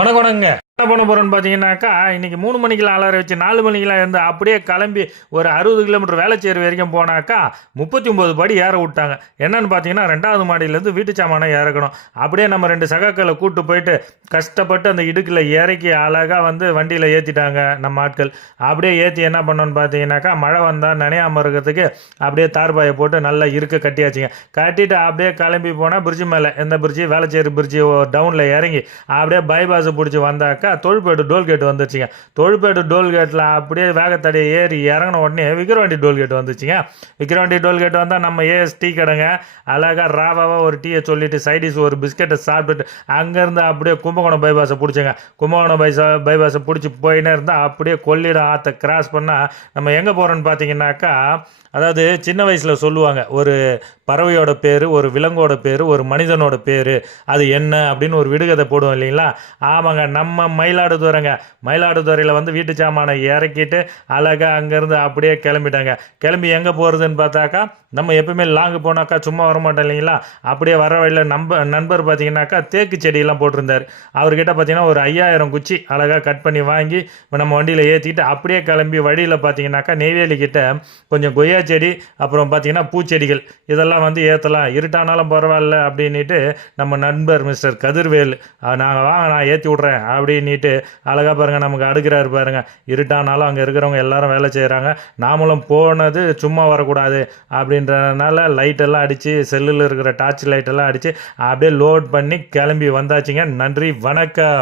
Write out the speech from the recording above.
வணக்கங்க. என்ன பண்ண போகிறோன்னு பார்த்தீங்கன்னாக்கா, இன்றைக்கி 3 மணிக்கெலாம் அலாரம் வச்சு 4 மணிக்கெலாம் இருந்து அப்படியே கிளம்பி ஒரு 60 கிலோமீட்டர் வேளச்சேரி வரைக்கும் போனாக்கா 39 படி ஏற விட்டாங்க. என்னன்னு பார்த்தீங்கன்னா 2வது மாடியிலேருந்து வீட்டு சாமானை இறக்கணும். அப்படியே நம்ம 2 சகாக்களை கூப்பிட்டு போயிட்டு கஷ்டப்பட்டு அந்த இடுக்கில் இறக்கி அழகாக வண்டியில் ஏற்றிட்டாங்க நம்ம ஆட்கள். அப்படியே ஏற்றி என்ன பண்ணோன்னு பார்த்தீங்கன்னாக்கா, மழை வந்தால் நனையாமல் இருக்கிறதுக்கு அப்படியே தார்பாயை போட்டு நல்லா இருக்க கட்டியாச்சுங்க. கட்டிட்டு அப்படியே கிளம்பி போனால் பிரிட்ஜு மேலே எந்த பிரிட்ஜு, வேளச்சேரி பிரிட்ஜு டவுனில் இறங்கி அப்படியே பைபாஸ் பிடிச்சி வந்தாக்கா தொழுப்பேடு டோல்கேட் வந்துச்சுங்க. தொழுப்பேடு டோல்கேட்டில் அப்படியே வேகத்தடையை ஏறி இறங்கின உடனே விக்கிரவாண்டி டோல்கேட் வந்துச்சுங்க. விக்கிரவாண்டி டோல்கேட் வந்தால் நம்ம ஏஎஸ் டீ கடைங்க அழகாக ராவாவாக ஒரு டீயை சொல்லிட்டு சைடிஸ் ஒரு பிஸ்கெட்டை சாப்பிட்டுட்டு அங்கேருந்து அப்படியே கும்பகோணம் பைபாஸை பிடிச்சங்க. கும்பகோணம் பைபாஸை பிடிச்சி போயினே இருந்தால் அப்படியே கொள்ளிடம் ஆற்றை கிராஸ் பண்ணால் நம்ம எங்கே போகிறோன்னு பார்த்தீங்கன்னாக்கா, அதாவது சின்ன வயசில் சொல்லுவாங்க, ஒரு பறவையோட பேர், ஒரு விலங்கோட பேர், ஒரு மனிதனோட பேர், அது என்ன அப்படின்னு ஒரு விடுகதை போடுவோம் இல்லைங்களா? ஆமாங்க, நம்ம மயிலாடுதுறைங்க. மயிலாடுதுறையில் வீட்டு சாமானை இறக்கிட்டு அழகாக அங்கேருந்து அப்படியே கிளம்பிட்டாங்க. கிளம்பி எங்கே போகிறதுன்னு பார்த்தாக்கா, நம்ம எப்பவுமே லாங்கு போனாக்கா சும்மா வரமாட்டோம் இல்லைங்களா? அப்படியே வர வழியில் நண்பர் பார்த்தீங்கன்னாக்கா தேக்கு செடியெல்லாம் போட்டிருந்தார். அவர்கிட்ட பார்த்தீங்கன்னா ஒரு 5000 குச்சி அழகாக கட் பண்ணி வாங்கி நம்ம வண்டியில் ஏற்றிட்டு அப்படியே கிளம்பி வழியில் பார்த்தீங்கன்னாக்கா நெய்வேலி கிட்ட கொஞ்சம் கொய்யா செடி, அப்புறம் பார்த்தீங்கன்னா பூச்செடிகள் இதெல்லாம் ஏற்றலாம், இருட்டானாலும் பரவாயில்ல அப்படின்ட்டு நம்ம நண்பர் மிஸ்டர் கதிர்வேல் நாங்கள் வாங்க நான் ஏற்றி விட்றேன் அப்படின்ட்டு அழகாக பாருங்கள் நமக்கு அடுக்கிறாரு பாருங்கள். இருட்டானாலும் அங்கே இருக்கிறவங்க எல்லாரும் வேலை செய்கிறாங்க, நாமளும் போனது சும்மா வரக்கூடாது அப்படின்றனால லைட்டெல்லாம் அடித்து செல்லில் இருக்கிற டார்ச் லைட்டெல்லாம் அடித்து அப்படியே லோட் பண்ணி கிளம்பி வந்தாச்சுங்க. நன்றி, வணக்கம்.